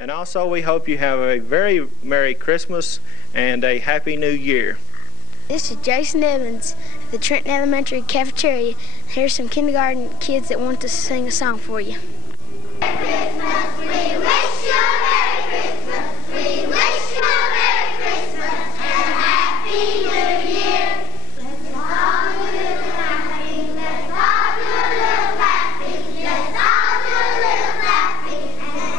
And also we hope you have a very Merry Christmas and a Happy New Year. This is Jason Evans at the Trenton Elementary Cafeteria. Here's some kindergarten kids that want to sing a song for you. Merry Christmas, we wish you a Merry Christmas. We wish you a Merry Christmas and a Happy New Year. Let's all do a little laughing. Let's all do a little laughing. Let's all do a little laughing and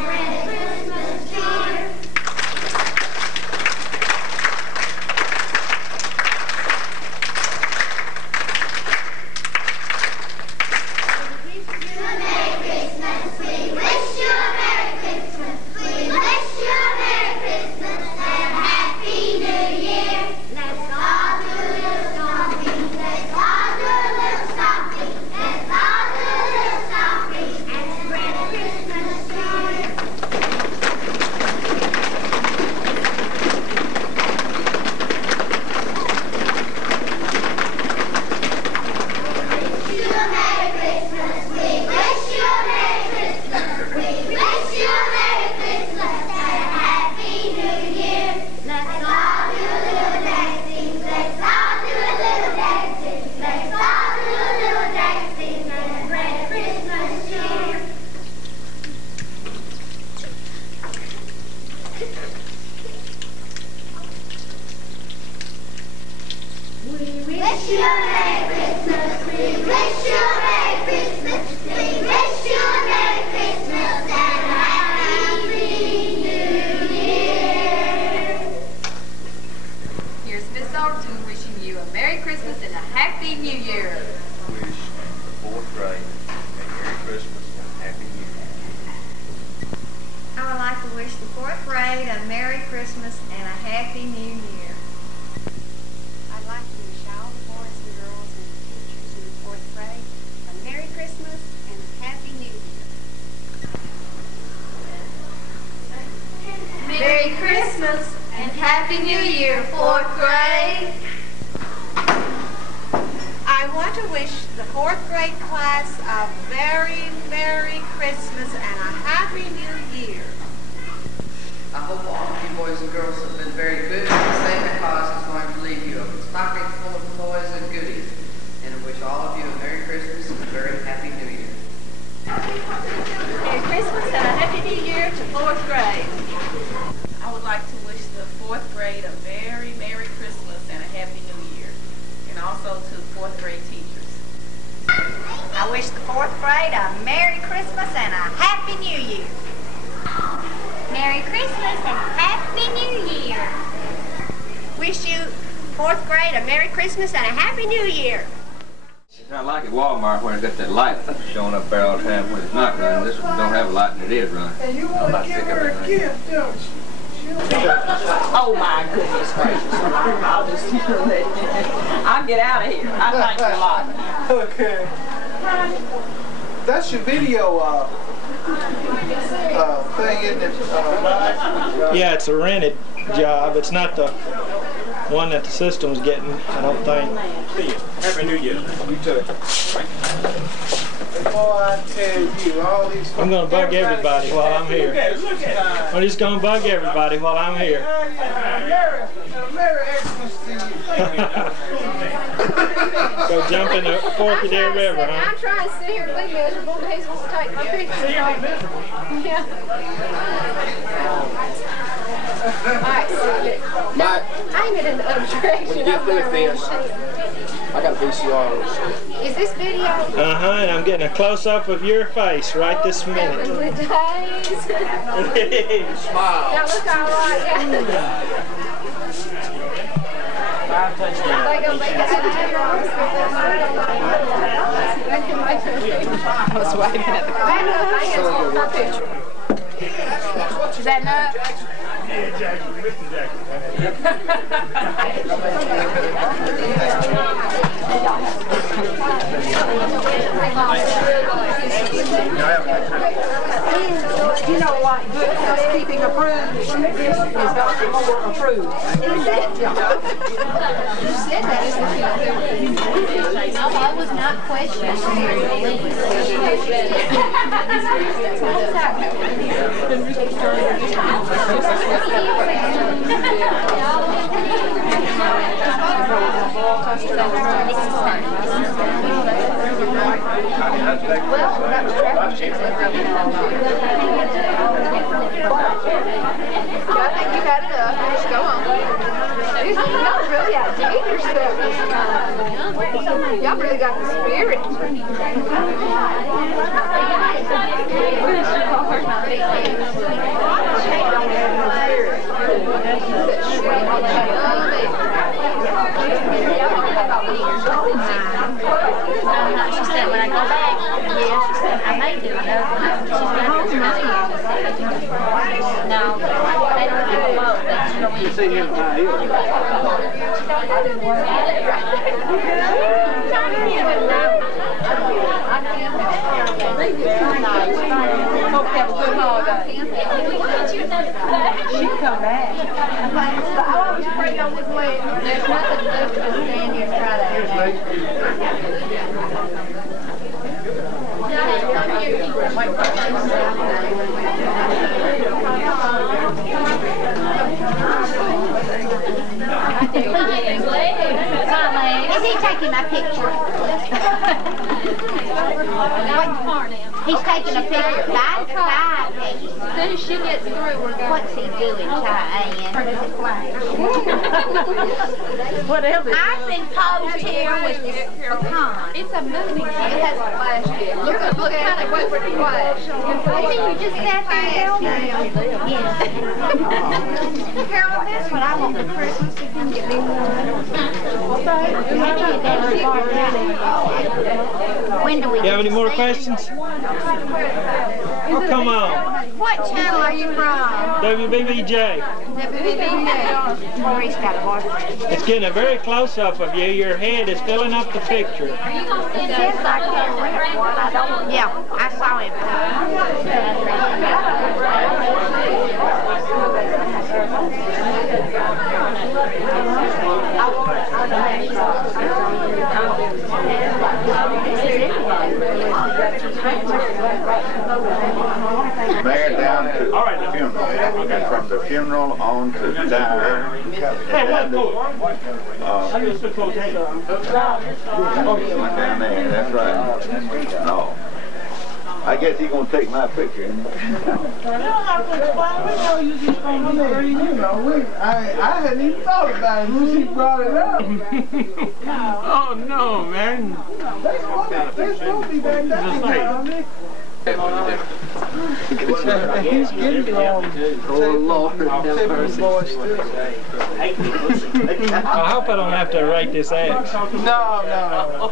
a Merry Christmas cheer. Oh my goodness gracious. I'll get out of here. I thank you a lot. Okay. That's your video thing, isn't it? Yeah, it's a rented job. It's not the one that the system's getting, I don't think. Happy New Year. You too. Before I tell you all these... I'm going to bug everybody while I'm here. Look at I'm just going to bug everybody while I'm here. Merry Xmas to you. Go jump in the Forkadale River, huh? I'm trying to sit here and be miserable, but he's supposed to take my picture. Yeah. Alright, so aim it in the other direction. When you get through this, I got a VCR. Is this video? Uh-huh, and I'm getting a close-up of your face right this minute. Good days. Smile. Y'all look all right, yeah. 5 touchdowns. They gonna make it I was waving at the picture. Is that enough? Yeah, Jackie, Mr. Jackie. You know, like Good Housekeeping approved, this is Dr. Moore approved. You said that. No, I was not questioning. think you got it up. Just go on. Y'all really outdid yourself this time. Y'all really got the spirit. She said when I go back, yeah, she said I may do another one. No, they don't give them up. You see him high heel. Hope you have a good holiday. She'd come back. I was afraid I was late. There's nothing to do but stand here and try to Is he taking my picture? He's taking a picture. Bye, Peggy. As soon as she gets through, we're going. What's he doing, Ann? What else? I've been posed here with this pecan. It's a moving thing. It has a flash here. Look kind of wait for the flash. I think you just sat there and held me. Yeah. Carol, that's what I want for Christmas. If you can get me one. When do we You have any more questions? Oh, come on. What channel are you from? WBBJ. Maurice got a boyfriend. It's getting a very close-up of you. Your head is filling up the picture. It says I can't wear one. I don't. Yeah, I saw him. Mayor, down to the funeral, and from the funeral on to there. Hey, what coat? Down there, that's right. No. I guess he's gonna take my picture. You know, I hadn't even thought about it when she brought it up. Oh, no, man. They're supposed to be back down. He's getting Oh, Lord. I hope I don't have to write this X. No.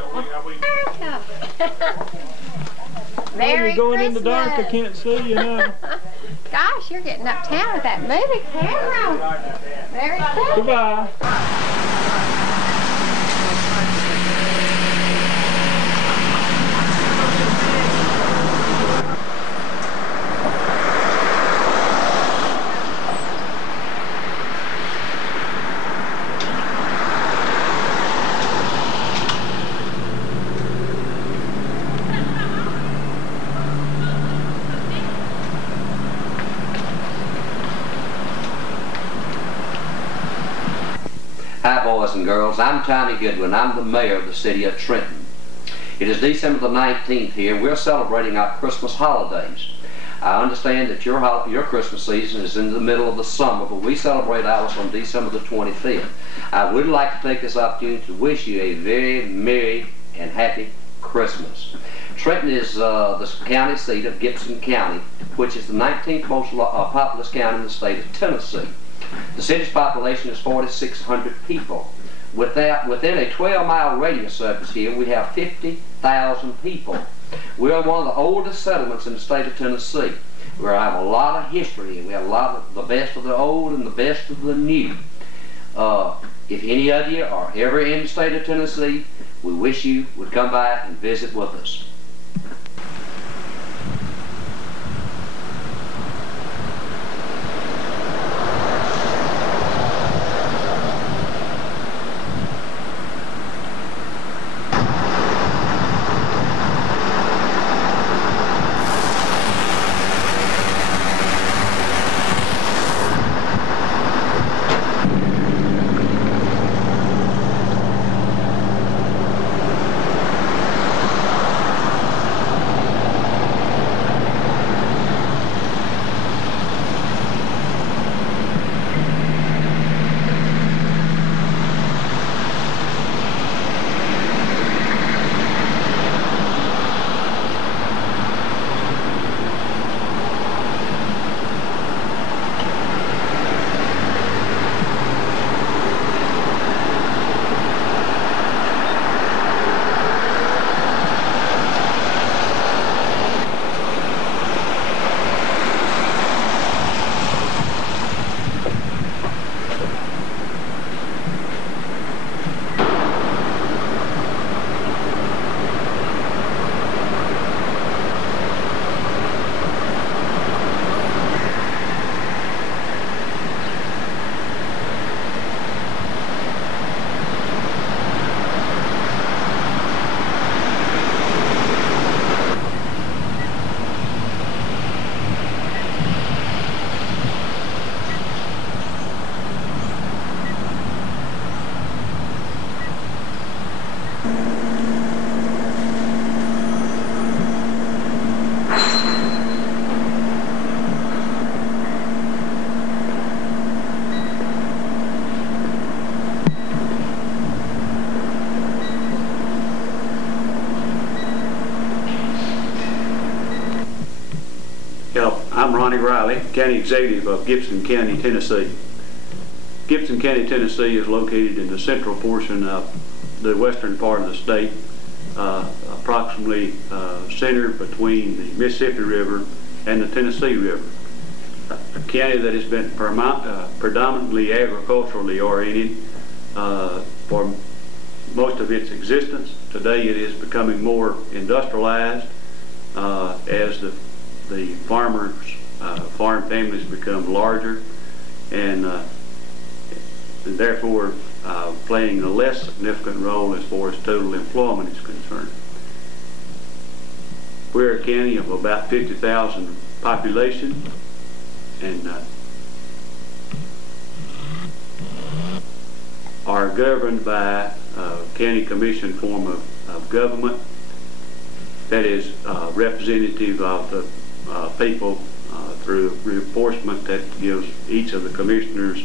Merry You're going in the Christmas. dark, I can't see you now. Gosh, you're getting uptown with that movie camera. Merry Christmas. Goodbye. Hi boys and girls, I'm Tommy Goodwin. I'm the mayor of the city of Trenton. It is December the 19th here and we're celebrating our Christmas holidays. I understand that your Christmas season is in the middle of the summer, but we celebrate ours on December the 25th. I would like to take this opportunity to wish you a very merry and happy Christmas. Trenton is the county seat of Gibson County, which is the 19th most populous county in the state of Tennessee. The city's population is 4,600 people. Within a 12-mile radius of us here, we have 50,000 people. We're one of the oldest settlements in the state of Tennessee. We have a lot of history, and we have a lot of the best of the old and the best of the new. If any of you are ever in the state of Tennessee, we wish you would come by and visit with us. I'm Ronnie Riley, County Executive of Gibson County, Tennessee. Gibson County, Tennessee is located in the central portion of the western part of the state, approximately centered between the Mississippi River and the Tennessee River. A county that has been predominantly agriculturally oriented for most of its existence. Today it is becoming more industrialized as the farm families become larger and therefore playing a less significant role as far as total employment is concerned. We're a county of about 50,000 population, and are governed by a county commission form of government that is representative of the people through reinforcement that gives each of the commissioners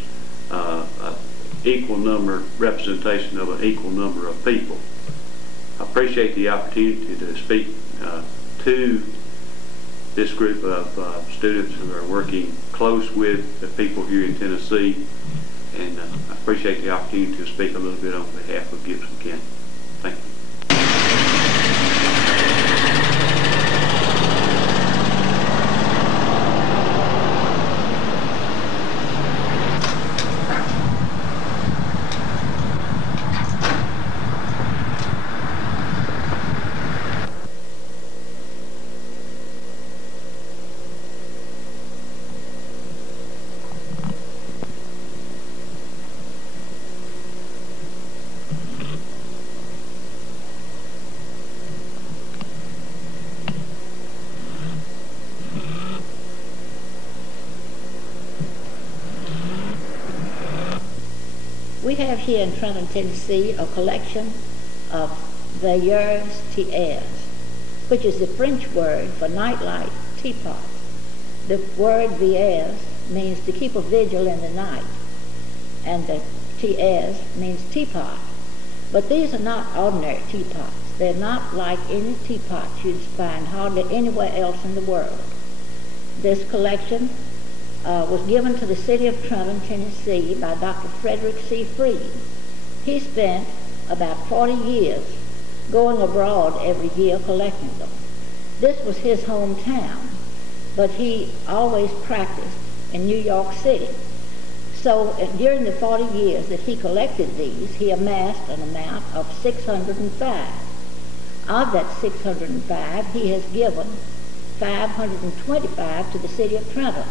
equal number representation of an equal number of people. I appreciate the opportunity to speak to this group of students who are working close with the people here in Tennessee, and I appreciate the opportunity to speak a little bit on behalf of Gibson County. Thank you. We have here in Trenton, Tennessee, a collection of veilleurs tiers, which is the French word for nightlight teapot. The word veilleurs means to keep a vigil in the night, and the tiers means teapot. But these are not ordinary teapots. They're not like any teapots you'd find hardly anywhere else in the world. This collection was given to the city of Trenton, Tennessee by Dr. Frederick C. Freed. He spent about 40 years going abroad every year collecting them. This was his hometown, but he always practiced in New York City. So during the 40 years that he collected these, he amassed an amount of 605. Of that 605, he has given 525 to the city of Trenton.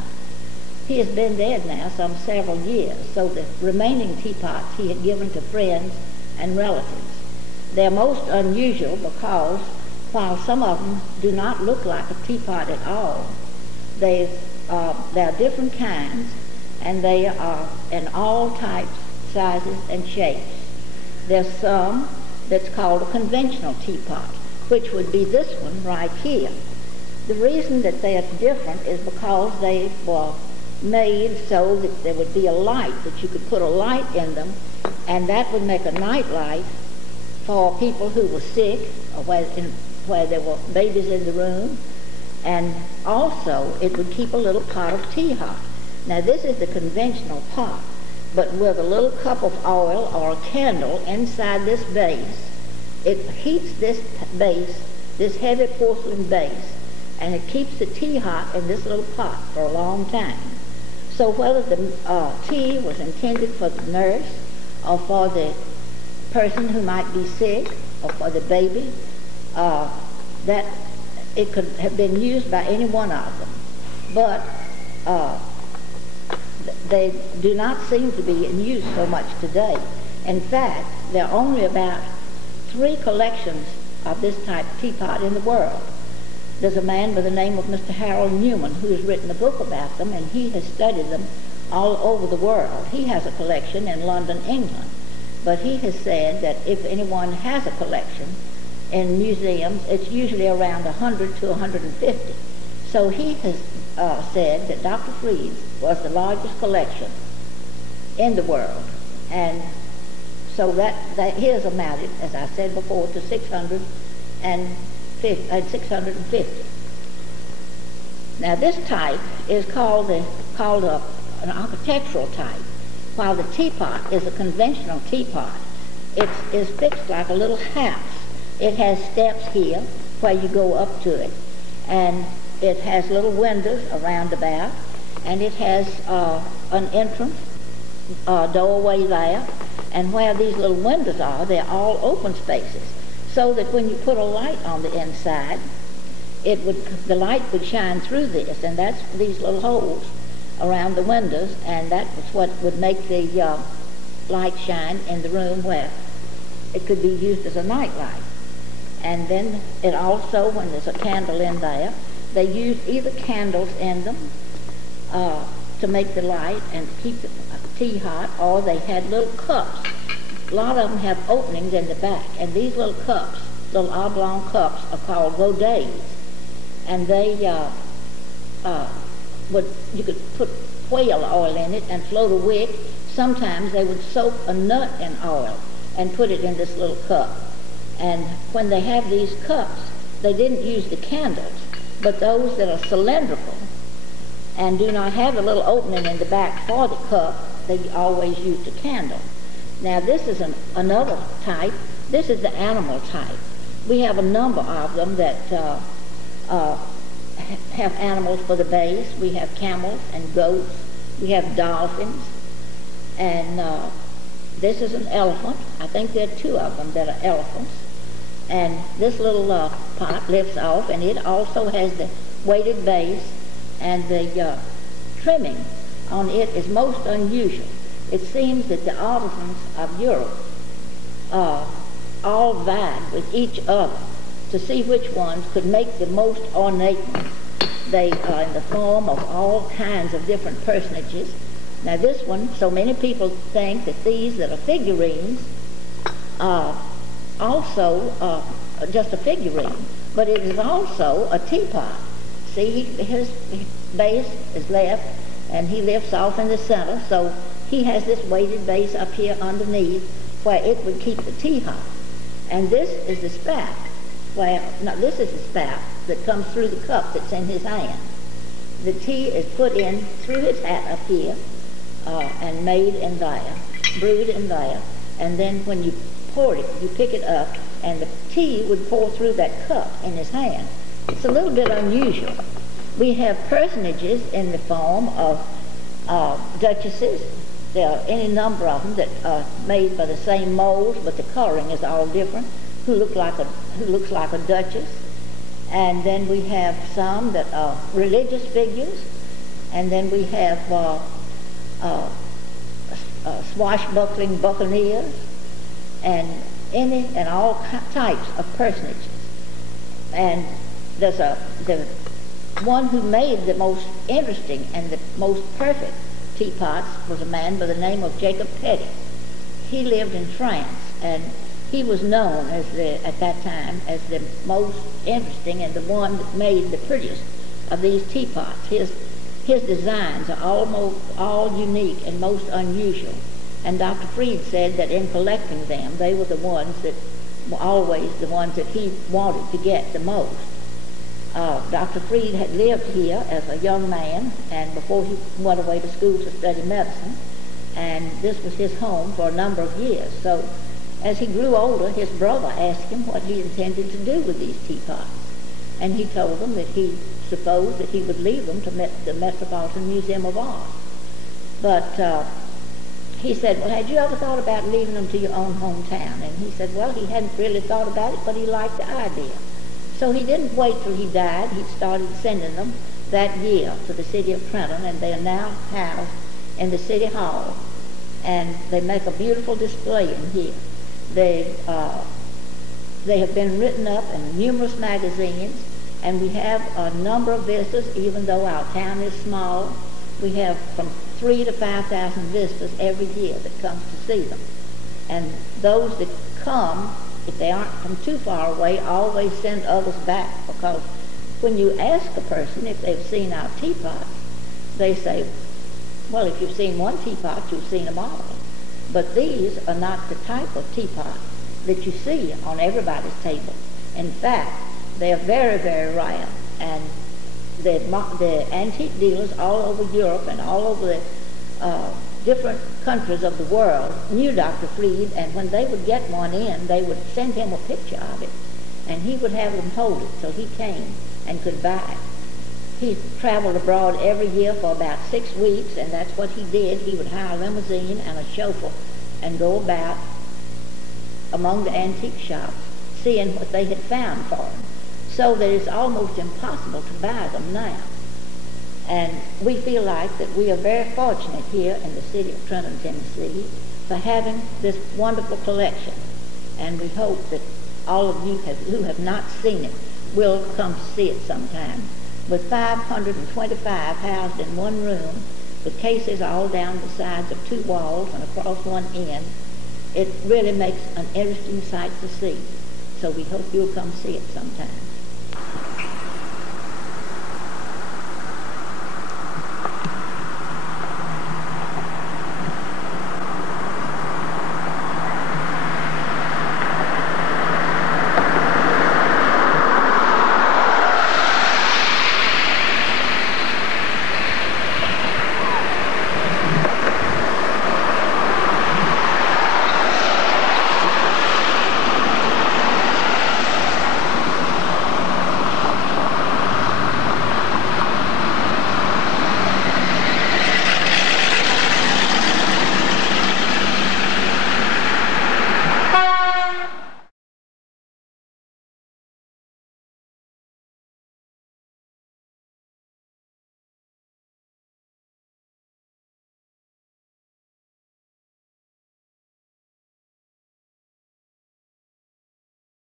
He has been dead now some several years, so the remaining teapots he had given to friends and relatives. They're most unusual because while some of them do not look like a teapot at all, there are different kinds, and they are in all types, sizes, and shapes. There's some that's called a conventional teapot, which would be this one right here. The reason that they're different is because they were made so that there would be a light, that you could put a light in them, and that would make a night light for people who were sick or where there were babies in the room, and also it would keep a little pot of tea hot. Now this is the conventional pot, but with a little cup of oil or a candle inside this base, it heats this base, this heavy porcelain base, and it keeps the tea hot in this little pot for a long time. So whether the tea was intended for the nurse or for the person who might be sick or for the baby, that it could have been used by any one of them. But they do not seem to be in use so much today. In fact, there are only about 3 collections of this type of teapot in the world. There's a man by the name of Mr. Harold Newman who has written a book about them, and he has studied them all over the world. He has a collection in London, England, but he has said that if anyone has a collection in museums, it's usually around 100 to 150. So he has said that Dr. Freed was the largest collection in the world, and so that his amounted, as I said before, to 650. Now this type is called an architectural type, while the teapot is a conventional teapot. It is fixed like a little house. It has steps here where you go up to it, and it has little windows around about, and it has an entrance doorway there, and where these little windows are, they're all open spaces, so that when you put a light on the inside, the light would shine through this, and that's these little holes around the windows, and that was what would make the light shine in the room where it could be used as a night light. And then it also, when there's a candle in there, they use either candles in them to make the light and to keep the tea hot, or they had little cups. A lot of them have openings in the back, and these little cups, little oblong cups, are called godets. And they you could put whale oil in it and float a wick. Sometimes they would soak a nut in oil and put it in this little cup. And when they have these cups, they didn't use the candles, but those that are cylindrical and do not have a little opening in the back for the cup, they always used a candle. Now this is another type. This is the animal type. We have a number of them that have animals for the base. We have camels and goats. We have dolphins. And this is an elephant. I think there are two of them that are elephants. And this little pot lifts off, and it also has the weighted base, and the trimming on it is most unusual. It seems that the artisans of Europe all vied with each other to see which ones could make the most ornate ones. They are in the form of all kinds of different personages. Now this one, so many people think that these that are figurines are also just a figurine, but it is also a teapot. See, his base is left, and he lifts off in the center, so he has this weighted base up here underneath where it would keep the tea hot. And this is the spout. This is the spout that comes through the cup that's in his hand. The tea is put in through his hat up here and made in there, brewed in there, and then when you pour it, you pick it up, and the tea would pour through that cup in his hand. It's a little bit unusual. We have personages in the form of duchesses. There are any number of them that are made by the same molds, but the coloring is all different, who looks like a duchess. And then we have some that are religious figures, and then we have swashbuckling buccaneers, and any and all types of personages. And the one who made the most interesting and the most perfect teapots was a man by the name of Jacob Petty. He lived in France, and he was known as at that time as the most interesting and the one that made the prettiest of these teapots. His designs are almost all unique and most unusual. And Dr. Freed said that in collecting them, they were the ones that were always the ones that he wanted to get the most. Dr. Freed had lived here as a young man, and before he went away to school to study medicine, and this was his home for a number of years. So as he grew older, his brother asked him what he intended to do with these teapots, and he told them that he supposed that he would leave them to the Metropolitan Museum of Art. But he said, well, had you ever thought about leaving them to your own hometown? And he said, well, he hadn't really thought about it, but he liked the idea. So he didn't wait till he died. He started sending them that year to the city of Trenton, and they are now housed in the city hall. And they make a beautiful display in here. They have been written up in numerous magazines, and we have a number of visitors, even though our town is small. We have from 3,000 to 5,000 visitors every year that comes to see them. And those that come, if they aren't from too far away, always send others back, because when you ask a person if they've seen our teapots, they say, well, if you've seen one teapot, you've seen them all. But these are not the type of teapot that you see on everybody's table. In fact, they are very, very rare, and the antique dealers all over Europe and all over the different countries of the world knew Dr. Freed, and when they would get one in, they would send him a picture of it, and he would have them hold it till he came and could buy it. He traveled abroad every year for about 6 weeks, and that's what he did. He would hire a limousine and a chauffeur and go about among the antique shops, seeing what they had found for him, so that it's almost impossible to buy them now. And we feel like that we are very fortunate here in the city of Trenton, Tennessee, for having this wonderful collection. And we hope that all of you who have not seen it will come to see it sometime. With 525 housed in one room, with cases all down the sides of 2 walls and across one end, it really makes an interesting sight to see. So we hope you'll come see it sometime.